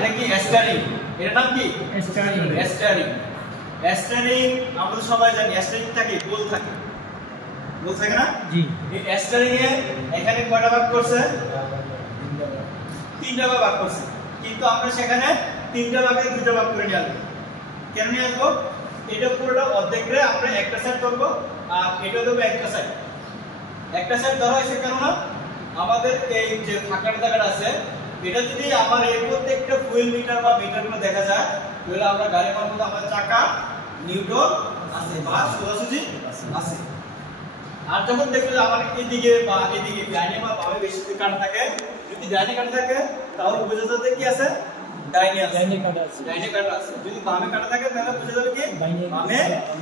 এটা কি স্টিয়ারিং, এর নাম কি স্টিয়ারিং। স্টিয়ারিং স্টিয়ারিং আমরা সবাই জানি স্টিয়ারিং থাকে গোল থাকে, গোল থাকে না? জি। এই স্টিয়ারিং এ এখানে কয়টা ভাগ করছে? তিনটা ভাগ করছে, কিন্তু আমরা সেখানে তিনটা ভাগে দুটো ভাগ করে নিয়ে আসবো। কেন নিয়ে আসবো? এটা পুরোটা অর্ধেক করে আমরা একটা সাইড করবো, আর এটা দেবো একটা সাইড। একটা সাইড ধরা হয়েছে কেননা আমাদের এই যে ফাঁকা জায়গাটা আছে, এটা যদি আমার এই প্রত্যেকটা ফুয়েল মিটার বা মিটারগুলো দেখা যায়, তাহলে আমরা গাড়ির মধ্যে আমাদের চাকা নিউট্রাল আছে বা সোজাসুজি আছে। আর যখন দেখবে যে আমার এদিকে বা এদিকে ডাইনে বা বামে বেশি কাটা থাকে, যদি ডাইনে কাটা থাকে তাহলে বুঝে যাবে কি আছে, ডাইনে আছে, ডাইনে কাটা আছে, ডাইনে কাটা আছে। যদি বামে কাটা থাকে তাহলে বুঝে যাবে কি বামে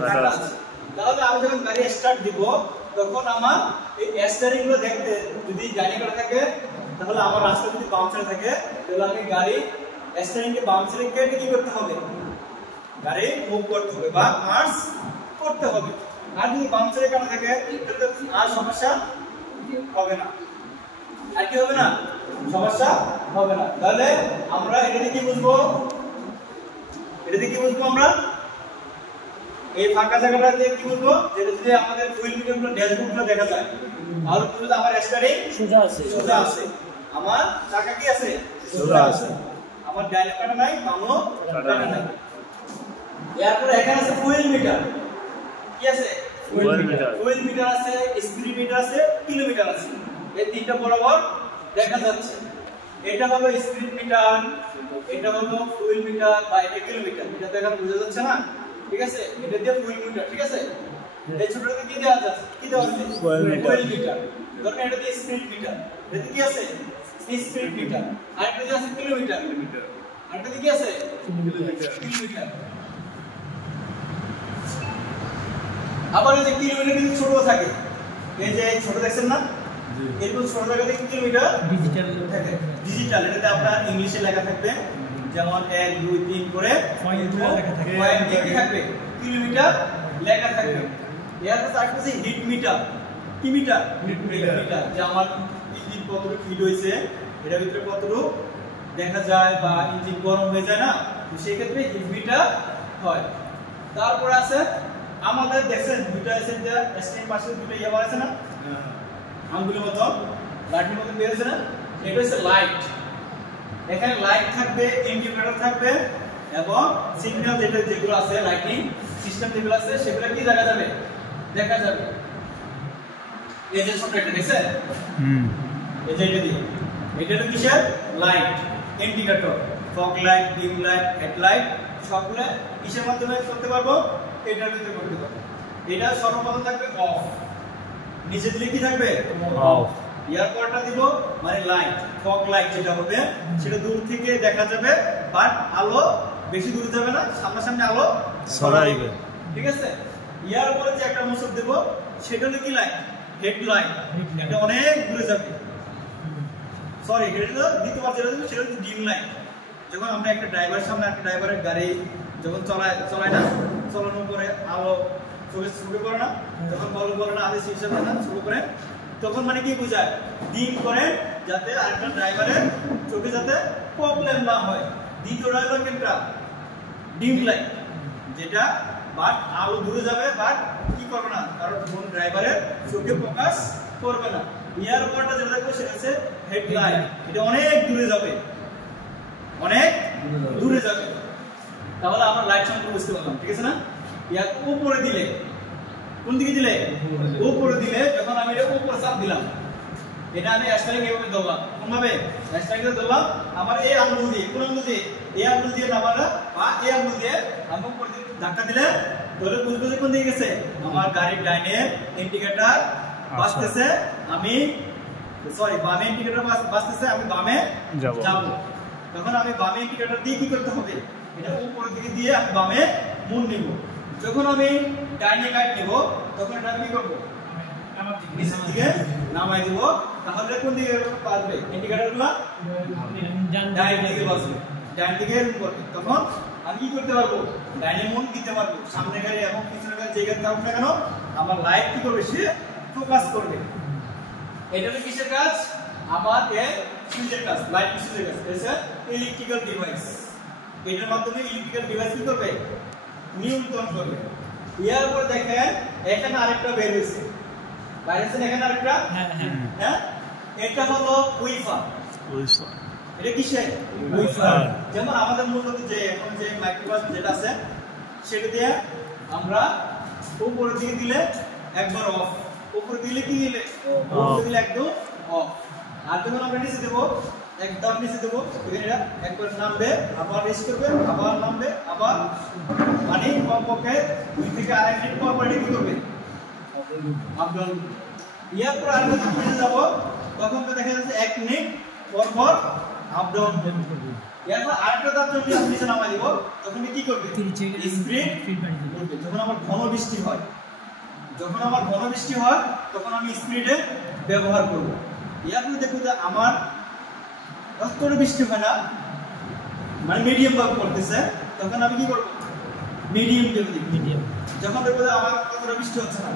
কাটা আছে। তাহলে আমি যখন গাড়ি স্টার্ট দিব তখন আমার এই স্টিয়ারিং গুলো দেখতে যদি ডাইনে কাটা থাকে, তাহলে আমার রাস্তা যদি বাম সাইডে থাকে, তাহলে আমি গাড়ি স্টিয়ারিং কে বাম সাইডে কেটে কি করতে হবে, গাড়ি মুভ করতে হবে বা মার্চ করতে হবে। আর যদি বাম সাইডে কাটা থাকে তাহলে আর সমস্যা হবে না, আর কি হবে না, সমস্যা হবে না। তাহলে আমরা এটাতে কি বুঝবো, এটাতে কি বুঝবো আমরা এই ফাঁকা জায়গাটাতে কি বুঝবো, যেটা যদি আমাদের ফুয়েল মিটারগুলো ড্যাশবোর্ডগুলো দেখা যায়, তাহলে বুঝবো আমার স্টিয়ারিং সোজা আছে, সোজা আছে, আমার চাকা কি আছে, সোজা আছে, আমার ডাইনে কাটা নাই বামও কাটা নাই। এরপর এখানে আছে ফুয়েল মিটার, কি আছে, ফুয়েল মিটার, ফুয়েল মিটার আছে, স্পিড মিটার আছে, কিলোমিটার আছে, এই তিনটা বরাবর দেখা যাচ্ছে। এটা হলো স্পিড মিটার, এটা হলো ফুয়েল মিটার বা এটা কিলোমিটার, এটা দেখানো বোঝা যাচ্ছে না, ঠিক আছে? এটা দিয়ে ফুয়েল মিটার, ঠিক আছে? এই ছোটটাতে কি দেওয়া আছে, কি দেওয়া আছে, ফুয়েল মিটার। ধরুন এটা দিয়ে স্পিড মিটার, এটা কি আছে, স্পিড মিটার। আর এটা দিয়ে আছে কিলোমিটার, আর এটা দিয়ে কি আছে, কিলোমিটার। আবার এই যে কিলোমিটার যদি ছোট থাকে, এই যে ছোট দেখছেন না, এরকম ছোট জায়গাতে কিলোমিটার ডিজিটাল থাকে, ডিজিটাল। এটাতে আপনার ইংলিশে লেখা থাকবে, যেমন 1 2 3 করে পয়েন্ট লেখা থাকবে, পয়েন্ট কি থাকবে, কিলোমিটার লেখা থাকবে। এর সাথে আছে হিট মিটার, কি মিটার, হিট মিটার, যে আমার ইঞ্জিন কতটুকু হিট হইছে, এটার ভিতরে কতটুকু দেখা যায়, বা ইঞ্জিন গরম হয়ে যায় না, তো সেই ক্ষেত্রে হিট মিটার হয়। তারপর আছে আমাদের দেখেন দুটো আছে, যে স্ক্রিন পাশে দুটো ইয়ার আছে না, আঙ্গুলের মতো লাঠির মতো বেরিয়েছে না, এটা হচ্ছে লাইট। এখানে লাইট থাকবে, ইন্ডিকেটর থাকবে, এবং সিগন্যাল যেগুলো আছে, লাইটিং সিস্টেম যেগুলো আছে, সেগুলো কি দেখা যাবে, দেখা যাবে। এই যে ছোট একটা দেখছেন, এই যে এটা দিয়ে, এটা হলো কিসের, light, indicator, fog light, dim light, headlight, সবগুলো কিসের মাধ্যমে করতে পারবো, এটার ভিতরে করতে পারবো। এটা সর্বপ্রথম থাকবে অফ, নিচে দিলে কি থাকবে, অফ। এয়ারপোর্টটা দিব মানে লাইট, ফগ লাইট যেটা হবে সেটা দূর থেকে দেখা যাবে, বাট আলো বেশি দূরে যাবে না, সামনাসামনি আলো ছড়াইবে, ঠিক আছে? এয়ারপোর্টে যে একটা মোশন দেব সেটা হলো কি লাইট, হেডলাইট, এটা অনেক দূরে যাবে। সরি, এটা দ্বিতীয়বার যেটা দেব সেটা হচ্ছে ডিম লাইট। যখন আমরা একটা ড্রাইভারের সামনে একটা ড্রাইভারের গাড়ি যখন চলায় না, চালানোর পরে আলো চোখে পড়ে না, যখন বলে না আদেশ হিসেবে না শুরু করে, তখন মানে কি বোঝায়, ডিম করে, যাতে আরেকটা ড্রাইভারের চোখে যাতে প্রবলেম না হয়। দ্বিতীয় ড্রাইভার কেনটা ডিম লাইট, যেটা বাট আলো দূরে যাবে, বাট কি করবে না, কারণ কোন ড্রাইভারের চোখে ফোকাস করবে না। এয়ারপোর্টটা যেটা দেখবো সেটা হচ্ছে হেডলাইট, এটা অনেক দূরে যাবে, অনেক দূরে যাবে। তাহলে আমরা লাইট সম্পর্কে বুঝতে পারলাম, ঠিক আছে না? ইয়ার উপরে দিলে, কোন দিকে দিলে, উপরে দিলে, যখন আমি এটা উপরে চাপ দিলাম, এটা আমি স্টারিং এভাবে ধরলাম, কোন ভাবে, স্টারিং এ ধরলাম, আমার এই আঙ্গুল দিয়ে, কোন আঙ্গুল দিয়ে, এই আঙ্গুল দিয়ে নামালা, বা এই আঙ্গুল দিয়ে আমি উপরে ধাক্কা দিলে, তাহলে বুঝবো যে কোন দিকে গেছে, আমার গাড়ির ডাইনে ইন্ডিকেটর বাজতেছে, আমি সরি বামে ইন্ডিকেটর বাজতেছে, আমি বামে যাব। তখন আমি বামে ইন্ডিকেটর দিয়ে কি করতে হবে, এটা উপরের দিকে দিয়ে আমি বামে মুভ নিব। যখন আমি ডাইনে গাইড নিব, তখন এটা আমি কি করব, নিচের দিকে নামাই দিব। তাহলে কোন দিকে বাজবে, ইন্ডিকেটরগুলো ডাইন দিকে বাজবে, ডাইন দিকে করবে। তখন আমি কি করতে পারবো, ডাইনে মুভ দিতে পারবো। সামনে গাড়ি এবং পিছনে গাড়ি যে গাড়ি থাকুক না কেন, আমার লাইট কি করবে, সে ফোকাস করবে। এটা হলো কিসের কাজ, আমার এই সুইচের কাজ, লাইট সুইচের কাজ। Electrical device. এটার মাধ্যমে ইলেকট্রিক্যাল ডিভাইস কি করবে? নিয়ন্ত্রণ করবে। এর পর দেখেন এখানে আরেকটা বের হয়েছে, বাইরে এখানে আরেকটা, হ্যাঁ এটা হলো ওয়েফার। এটা কিসে? ওয়েফার। যেমন আমাদের মূলত যে এখন যে মাইক্রোবাস যেটা আছে সেটা দিয়ে আমরা উপরের দিকে দিলে একবার অফ, উপরে দিলে কি দিলে উপরে দিলে একদম অফ। আর যখন আমরা নিচে দেব একদম নিচে দেব, এখানে এটা একবার নামবে আবার রেস করবে আবার নামবে আবার, মানে কমপক্ষে 2 থেকে আড়াই মিনিট পর পর কি করবে? Up down. এরপর আরেকটা যখন যাব তখন তো দেখা যাচ্ছে 1 মিনিট পর পর আপ ডাউন করবে। এরপর আরেকটা ধাপ যদি আমি নিচে নামাই দিব তখন কি করবে? স্পিড করবে। যখন আমার ঘন বৃষ্টি হয়, যখন আমার ঘন বৃষ্টি হয় তখন আমি স্পিডে ব্যবহার করব। এরপর দেখো যে আমার অতটা বৃষ্টি হয় না, মানে মিডিয়াম ভাবে পড়তেছে, তখন আমি কি করব? মিডিয়াম দেব। মিডিয়াম যখন দেখো যে আমার অতটা বৃষ্টি হচ্ছে না,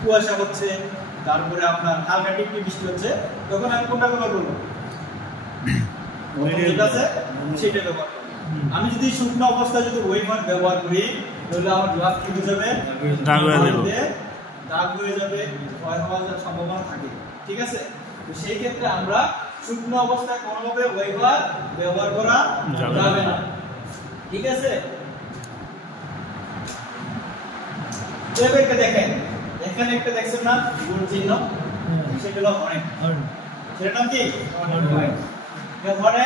কুয়াশা হচ্ছে, তারপরে আপনার হালকা টিপটিপ বৃষ্টি হচ্ছে, তখন আমি কোনটা ব্যবহার করব? ঠিক আছে, সেটা ব্যবহার করব। আমি যদি শুকনো অবস্থায় যদি ওয়েফার ব্যবহার করি তাহলে আমার গ্লাস কি হয়ে যাবে? দাগ হয়ে যাবে, দাগ হয়ে যাবে, ক্ষয় হওয়ার সম্ভাবনা থাকে। ঠিক আছে, তো সেই ক্ষেত্রে আমরা শুকনো অবস্থায় কোনোভাবে ওয়েফার ব্যবহার করা যাবে না। ঠিক আছে, এবারে দেখেন এখানে একটা দেখছেন না গোল চিহ্ন, সেটা হলো হর্ন। সেটার নাম কি? হর্ন। হর্ন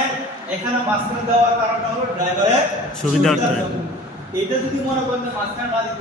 এখানে মাঝখানে দেওয়ার কারণটা হলো ড্রাইভারের সুবিধার্থে। এটা যদি মনে করেন মাঝখানে না দিতে